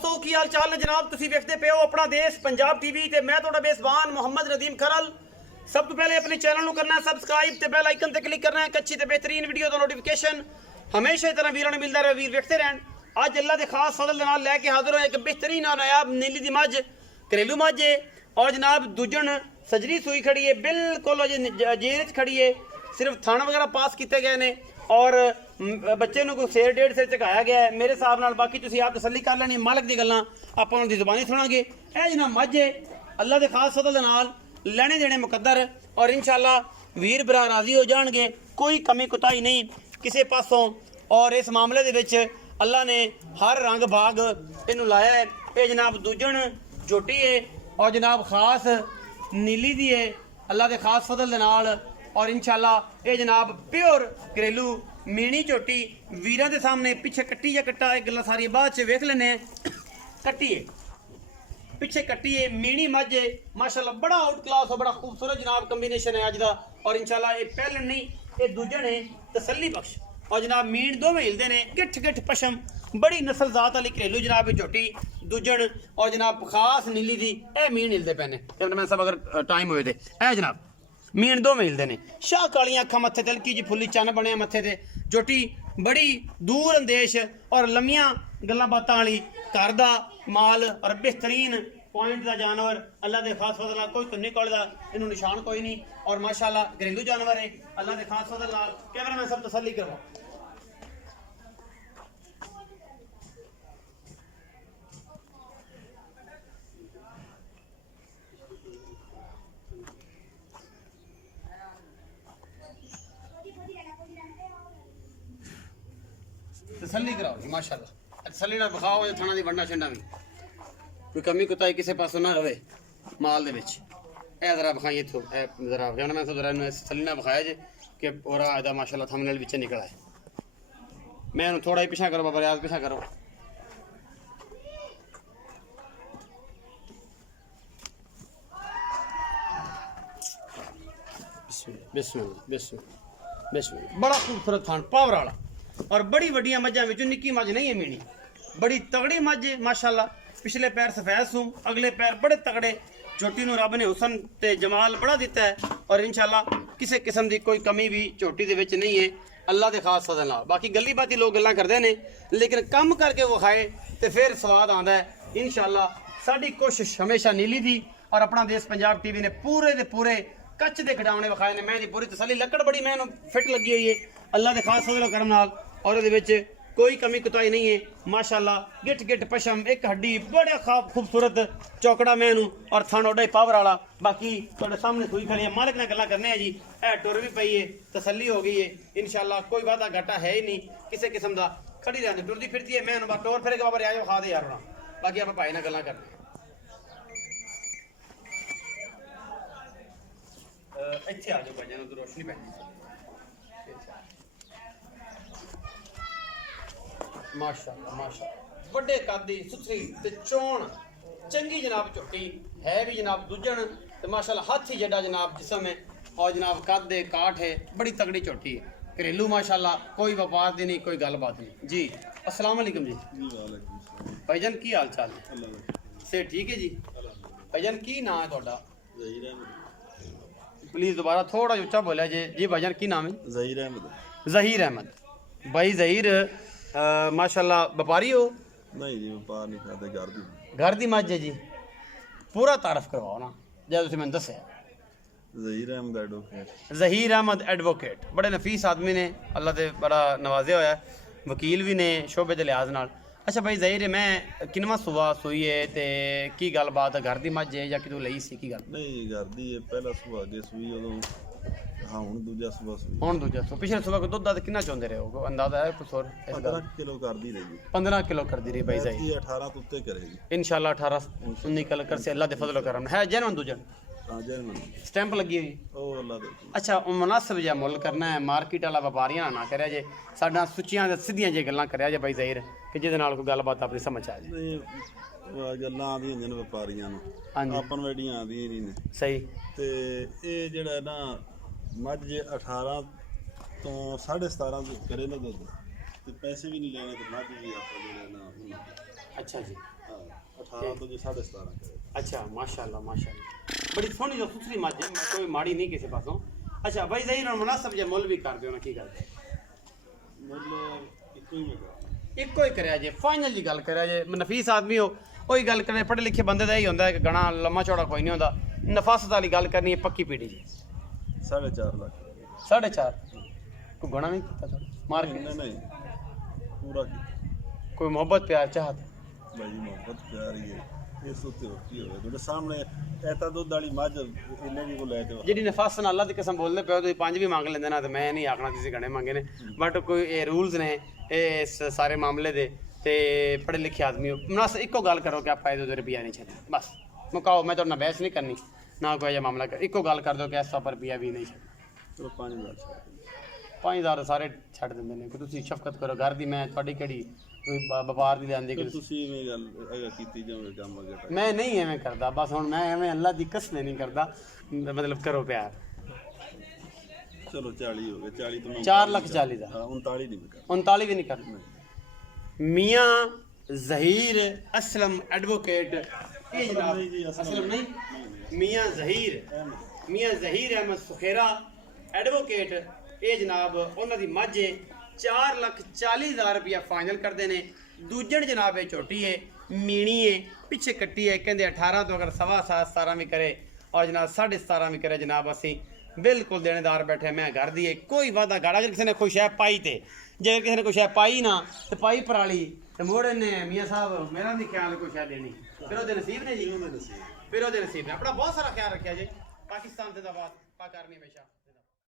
दोस्तों की हाल चाल ने जनाब तुसी वेखदे पे हो अपना देश पंजाब टीवी ते मैं तुहाडा बेज़बान मोहम्मद नदीम खरल। सब तो पहले अपने चैनल को करना है सबसक्राइब ते बेल आइकन ते क्लिक करना है अच्छी ते बेहतरीन वीडियो का नोटिफिकेशन हमेशा तरह वीरों ने मिलता रहे। वीर वेखते रहन। अज अल्लाह के खास फजल दे नाल लैके हाजिर हो एक बेहतरीन और नायाब नीली दी मझ घरेलू मझ है और जनाब दूजन सजरी सूई खड़ी है बिल्कुल जेर खड़ी है। सिर्फ थाना वगैरह पास किए गए ने और बच्चे को सेर डेढ़ सेर चकाया गया है मेरे हिसाब नाल। बाकी तुसीं आप तसल्ली कर लैनी मालक दी गल्लां आपां उन्हां दी ज़ुबानी सुणांगे। यह जनाब मझ है अल्लाह के खास फजल दे नाल लेने देने मुकद्दर और इंशाअल्लाह वीर भरा राजी हो जाएंगे। कोई कमी कुताही नहीं किसी पासों और इस मामले दे विच अल्लाह ने हर रंग भाग इनू लाया है। ये जनाब दूजन झोटी है और जनाब खास नीली दी है अल्लाह के खास फजल दे नाल और इंशाअल्लाह ये जनाब प्योर घरेलू मीणी झोटी वीरां दे सामने पिछे कट्टी या कट्टा एक गल्लां सारी बाद च वेख लैने। कट्टी है पिछे कट्टी है मीणी मझ है माशाल्लाह बड़ा आउट क्लास और बड़ा खूबसूरत जनाब कम्बीनेशन है अज दा और इंशाअल्लाह ये पहले नहीं ये दूजन है तसल्ली बख्श और जनाब मीण दोवें हिलदे ने गिठ गिठ पशम बड़ी नस्ल जात वाली घरेलू जनाब झोटी दूजन और जनाब खास नीली दी ए मीण हिलदे पे ने कैमरामैन साहब अगर टाइम होए ते ए जनाब मीण दो मिलते हैं। शाह कालियां अखा मत्थे ते हल्की जी फुल्ली चन्न बने मत्थे ते झोटी बड़ी दूर अंदेश और लम्मियां गल्लां बातां वाली घर दा माल और बेहतरीन पॉइंट दा जानवर अल्लाह के खास फजल नाल कोई तो निकलदा इनू निशान कोई नहीं और माशाअल्लाह घरेलू जानवर है अल्लाह के खास फजल नाल। कैमरामैन सब तसल्ली करो। तसल्ली कराओ जी माशाअल्लाह तसल्ली ना बखाओ थाना दी वंडा छंडा भी कोई कमी कुताही किसी पासों ना रहे माल दे विच। ए जरा बखाई इथों ए जरा कहना मैं जरा तसल्ली ना बखाया जे कि पूरा आदा माशाअल्लाह थंबनेल विच निकला है। मैं इन्हू थोड़ा ही पिछा करो बाबा रियाज पिछा करो। बिस्मिल्लाह बिस्मिल्लाह बिस्मिल्लाह बड़ा खूबसूरत थान पावर वाला और बड़ी वड्डियां मझां विचों निक्की मझ नहीं है मीणी बड़ी तगड़ी मझ माशाअल्लाह। पिछले पैर सफेद सूं अगले पैर बड़े तगड़े झोटी नूं रब ने हुसन ते जमाल बड़ा दिता है और इंशाअल्लाह किसी किस्म की कोई कमी भी झोटी दे विच नहीं है अल्लाह के खास फजल नाल। बाकी गल्ली बाती लोग गल्लां करदे ने लेकिन कम करके वो खाए तो फिर स्वाद आंदा है इंशाअल्लाह। साडी कोशिश हमेशा नीली दी और अपना देश पंजाब टीवी ने पूरे दे पूरे कच्च दे खिडावने विखाए ने। मैं दी पूरी तसल्ली लकड़ बड़ी मैं फिट लगी हुई है अल्लाह के खास फजल करम नाल और इहदे विच कोई कमी कुताही नहीं है माशाअल्लाह। गिट गिट पशम एक हड्डी बड़ा खूबसूरत चौकड़ा मैनू और थन ओडा ही पावर वाला। बाकी तुहाडे सामने सुई खड़ी है मालिक नाल गल्लां करने हैं जी ए टुर भी पई है तसल्ली हो गई है इंशाअल्लाह। कोई वादा घाटा है ही नहीं किसी किस्म का खड़ी रहने टुरदी फिरती है मैं टोर फिर के बाबा रियाज खा दे यार होना। बाकी आप भाई नाल गल्लां करने इत्थे आ जाओ भाई जान रोशनी पैंदी माशाअल्लाह माशाअल्लाह बड़े कादी सुथरी ते चोण चंगी जनाब झोटी है भी जनाब दूजन ते माशाअल्लाह हाथी जड़ा जनाब जिसम है और जनाब कादे काठ है बड़ी तगड़ी झोटी है घरेलू माशाअल्लाह। कोई व्यापार दी नहीं कोई गलबात नहीं जी। अस्सलाम वालेकुम जी। भाईजान की हाल चाल है से ठीक है जी। भाईजान की नाम है तुहाडा? प्लीज दोबारा थोड़ा उच्चा बोलिया जी भाईजान की नाम है? ज़हीर अहमद। ज़हीर अहमद भाई ज़हीर माशाअल्लाह व्यापारी हो? नहीं जी व्यापार नहीं करते घर दी मझ है जी। पूरा तारफ करवाओ ना जब तुसीं मैनूं दस्सिया। ज़हीर अहमद एडवोकेट। ज़हीर अहमद एडवोकेट बड़े नफीस आदमी ने अल्लाह ते बड़ा नवाजिया होया वकील भी ने शोबे दे लिहाज नाल। अच्छा भाई ज़हीर मैं किनवा सुबह सुई है ते की गल बात है घर दी मझ है या कितों लई सी की गल? नहीं घर दी है पहला सुबह अगे सुई उदों हाँ हुण दूजा सुबह सुई हुण दूजा सुबह। पिछले सुबह को दुध दा कितना चोंदे रहे हो अंदाजा है कुछ और? 15 किलो कर दी रही 15 किलो कर दी रही भाई ज़हीर 18 तो उत्ते करेगी इंशाअल्लाह 18 19 किलो कर से अल्लाह दे फजल करम है जेनवन दूजन हां जेनवन स्टैंप लगी हुई ओ अल्लाह दे। अच्छा मुनासिब जा मुल करना है मार्केट वाला व्यापारियां ना करया जे साडा सुच्चियां सीधियां जे गल्लां करया जे भाई ज़हीर कि जिहदे नाल कोई गलबात अपनी समझ आ जाए। गल्लां आंदियां हुंदियां ने व्यापारियां नूं आपन वडियां आंदियां नहीं ने सही ते ए जेड़ा ना मझ 18 तो 17.5 करे ना दुध ते पैसे भी नहीं लेने तो मझ भी आप जेड़ा ना अच्छा जी, 18 ਤੋਂ ਜੀ 17.5 ਕਰੇ। अच्छा माशाल्लाह माशाल्लाह, बड़ी सोहनी जो सुथरी मझ है, कोई माड़ी नहीं किसी पासों। अच्छा भाई ज़हीर और मुनासिब जे मुल भी कर दो ना, की करते ਮੁੱਲ ਇੱਕੋ ਹੀ ਹੈਗਾ। ਇੱਕੋ ਹੀ ਕਰਿਆ ਜੇ, ਫਾਈਨਲ ਦੀ ਗੱਲ ਕਰਿਆ ਜੇ। ਨਫੀਸ ਆਦਮੀ ਹੋ ਉਹੀ ਗੱਲ ਕਰੇ, ਪੜ੍ਹੇ ਲਿਖੇ ਬੰਦੇ ਦਾ ਹੀ ਹੁੰਦਾ ਹੈ ਕਿ ਗਣਾ ਲੰਮਾ ਚੌੜਾ ਕੋਈ ਨਹੀਂ ਹੁੰਦਾ। ਨਫਾਸਤ ਵਾਲੀ ਗੱਲ ਕਰਨੀ ਹੈ, ਪੱਕੀ ਪੀੜੀ ਜੀ 4.5 ਲੱਖ। 4.5 ਕੋਈ ਗਣਾ ਨਹੀਂ ਕੀਤਾ ਤੁਹਾਡਾ ਮਾਰ ਕੇ? ਨਹੀਂ ਨਹੀਂ, ਪੂਰਾ ਕੀਤਾ ਕੋਈ ਮੁਹੱਬਤ ਪਿਆਰ ਚਾਹਤ? ਭਾਈ ਜੀ, ਮੁਹੱਬਤ ਪਿਆਰ ਹੀ ਹੈ। ਇਸ ਉੱਤੇ ਹੋਰ ਕੀ ਹੋਵੇ? ਤੁਹਾਡੇ ਸਾਹਮਣੇ ਐਤਾ ਦੁੱਧ ਵਾਲੀ ਮੱਝ ਇੰਨੇ ਦੀ ਕੋ ਲੈ ਤੇ ਜਿਹੜੀ ਨਫਾਸ ਨਾਲ ਅੱਲਾ ਦੀ ਕਸਮ ਬੋਲਦੇ ਪਿਓ, ਤੁਸੀਂ 5 ਵੀ ਮੰਗ ਲੈਂਦੇ ਨਾ, ਤੇ ਮੈਂ ਨਹੀਂ ਆਖਣਾ ਤੁਸੀਂ ਗਣੇ ਮੰਗੇ ਨੇ, ਬਟ ਕੋਈ ਇਹ ਰੂਲਸ ਨੇ ਇਸ ਸਾਰੇ ਮਾਮਲੇ ਦੇ। ਤੇ ਪੜ੍ਹੇ ਲਿਖੇ ਆਦਮੀ ਹੋ, ਮੁਨਾਸਿਬ ਇੱਕੋ ਗੱਲ ਕਰੋ ਕਿ ਆਪਾਂ 2 ਰੁਪਿਆ ਨਹੀਂ ਛੱਡਣਾ, ਬਸ ਮੁਕਾਓ। ਮੈਂ ਤੁਹਾਡੇ ਨਾਲ ਬਹਿਸ ਨਹੀਂ ਕਰਨੀ ਨਾ ਕੋਈ ਜਿਹਾ ਮਾਮਲਾ ਕਰ, ਇੱਕੋ ਗੱਲ ਕਰ ਦਿਓ ਕਿ 100 ਰੁਪਿਆ ਵੀ ਨਹੀਂ ਛੱਡਣਾ। ਚਲੋ 5,000 5000 ਸਾਰੇ ਛੱਡ ਦਿੰਦੇ ਨੇ, ਕਿ ਤੁਸੀਂ ਸ਼ਫਕਤ ਕਰੋ ਘਰ ਦੀ। ਮੈਂ ਤੁਹਾਡੀ ਕਿਹੜੀ ਕੋਈ ਵਪਾਰ ਦੀ ਲਿਆਂਦੀ ਕਿ ਤੁਸੀਂ ਇਵੇਂ ਗੱਲ ਅਗਰ ਕੀਤੀ ਜਾਵੇ ਕੰਮ ਅਗਰ ਮੈਂ ਨਹੀਂ ਐਵੇਂ ਕਰਦਾ, ਬਸ ਹੁਣ ਮੈਂ ਐਵੇਂ ਅੱਲਾ ਦੀ ਕਸਮ ਨਹੀਂ ਕਰਦਾ, ਮਤਲਬ ਕਰੋ ਪਿਆਰ। ਚਲੋ 40 ਹੋ ਗਏ। 40 ਤੋਂ 4,40,000 ਦਾ। 39 ਨਹੀਂ ਵਿਕਾ। 39 ਵੀ ਨਹੀਂ ਕਰਨਾ। मियाँ ज़हीर असलम एडवोकेट, ये जनाब असलम नहीं, मियाँ ज़हीर अहमद सुखेरा एडवोकेट, ये जनाब उन्होंने दी मझ 4,40,000 रुपया फाइनल करते हैं। दूजन जनाब ये छोटी है, मीणी है, पिछे कट्टी है, कहते 18 तो अगर 7.25 17 भी करे और जनाब 17.5 भी करे, जनाब असी बिल्कुल देनेदार बैठे। मैं घर दी कोई वादा गाड़ा, अगर किसी ने कोई शै पाई थे, जे किसी ने कोई शै पाई ना तो पाई पराली तो मोड़े ने मियाँ साहब मेरा नहीं ख्याल कोई शै देनी, फिर वो नसीब ने जी, फिर वो नसीब ने। अपना बहुत सारा ख्याल रखा जी। पाकिस्तान जिंदाबाद, पाक आर्मी हमेशा।